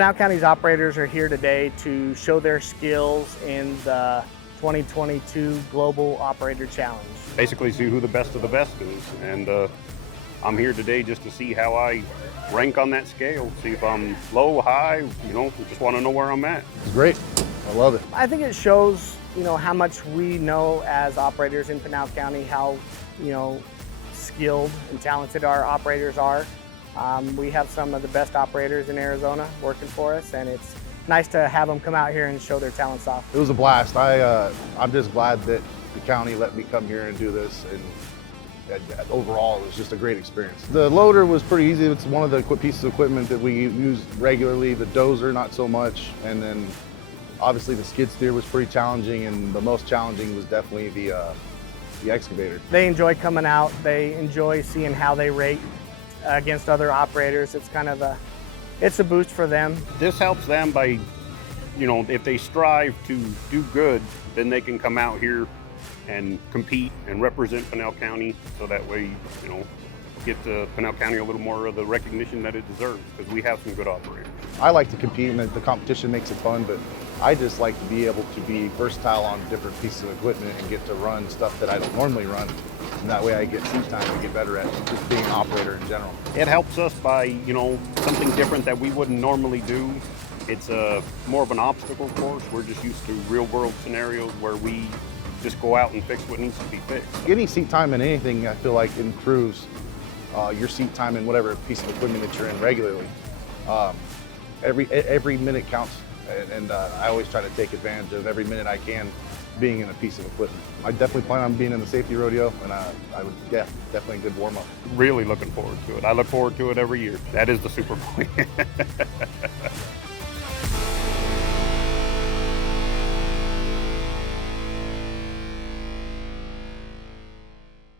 Pinal County's operators are here today to show their skills in the 2022 Global Operator Challenge. Basically see who the best of the best is, and I'm here today just to see how I rank on that scale, see if I'm low, high, just want to know where I'm at. It's great. I love it. I think it shows, how much we know as operators in Pinal County, how, skilled and talented our operators are. We have some of the best operators in Arizona working for us, and it's nice to have them come out here and show their talents off. It was a blast. I'm just glad that the county let me come here and do this, and overall it was just a great experience. The loader was pretty easy. It's one of the pieces of equipment that we use regularly. The dozer, not so much, and then obviously the skid steer was pretty challenging, and the most challenging was definitely the excavator. They enjoy coming out. They enjoy seeing how they rate against other operators. It's kind of it's a boost for them. This helps them by, if they strive to do good, then they can come out here and compete and represent Pinal County, so that way, get Pinal County a little more of the recognition that it deserves, because we have some good operators. I like to compete, and the competition makes it fun, but I just like to be able to be versatile on different pieces of equipment and get to run stuff that I don't normally run. And that way I get seat time and get better at just being an operator in general. It helps us by, something different that we wouldn't normally do. It's more of an obstacle course. We're just used to real world scenarios where we just go out and fix what needs to be fixed. Getting seat time in anything, I feel like, improves your seat time in whatever piece of equipment that you're in regularly. Every minute counts, and I always try to take advantage of every minute I can being in a piece of equipment. I definitely plan on being in the safety rodeo, and definitely a good warm-up. Really looking forward to it. I look forward to it every year. That is the Super Bowl.